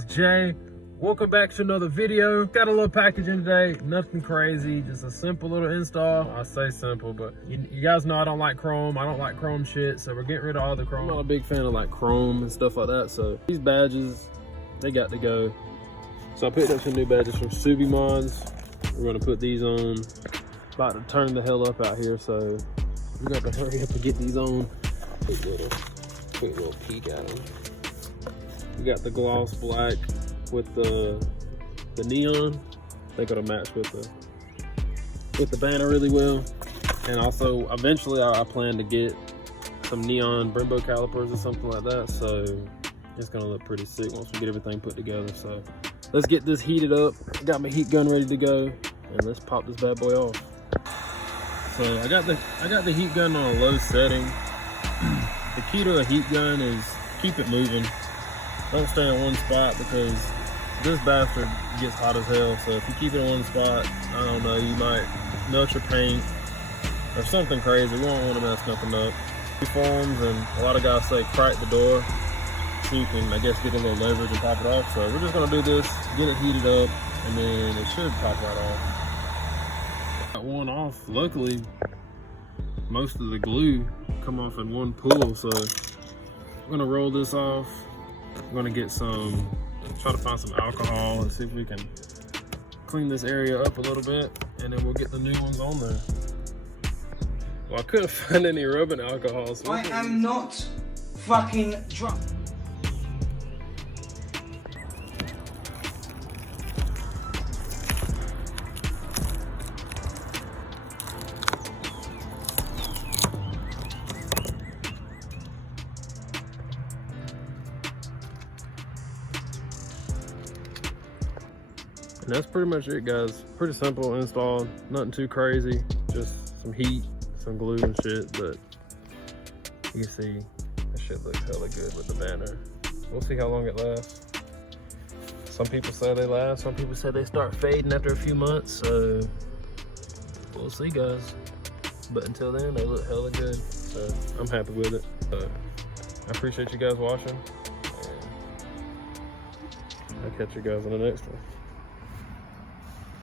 guys, Jay. Welcome back to another video. Got a little package in today, nothing crazy, just a simple little install. I say simple, but you guys know I don't like chrome. I don't like chrome shit, so we're getting rid of all the chrome. I'm not a big fan of like chrome and stuff like that, so these badges, they got to go. So I picked up some new badges from subimods. We're gonna put these on. About to turn the hell up out here, so we got to hurry up and get these on. Quick little peek at them. We got the gloss black with the neon. I think it'll match with the banner really well. And also, eventually, I plan to get some neon Brembo calipers or something like that. So it's gonna look pretty sick once we get everything put together. So let's get this heated up. Got my heat gun ready to go, and let's pop this bad boy off. So I got the heat gun on a low setting. The key to a heat gun is keep it moving. Don't stay in one spot because this bastard gets hot as hell. So if you keep it in one spot, I don't know, you might melt your paint or something crazy. We don't want to mess nothing up. Forms, and a lot of guys say crack the door so you can, I guess, get a little leverage and pop it off. So we're just gonna do this, get it heated up, and then it should pop right off. Got one off. Luckily, most of the glue come off in one pull, so I'm gonna roll this off. I'm gonna get try to find some alcohol and see if we can clean this area up a little bit, and then we'll get the new ones on there. Well, I couldn't find any rubbing alcohol. So I am not fucking drunk. And that's pretty much it, guys. Pretty simple install, nothing too crazy, just some heat, some glue and shit, but you can see that shit looks hella good with the banner. We'll see how long it lasts. Some people say they last, some people say they start fading after a few months, so we'll see, guys. But until then, they look hella good, so I'm happy with it. I appreciate you guys watching, and I'll catch you guys in the next one.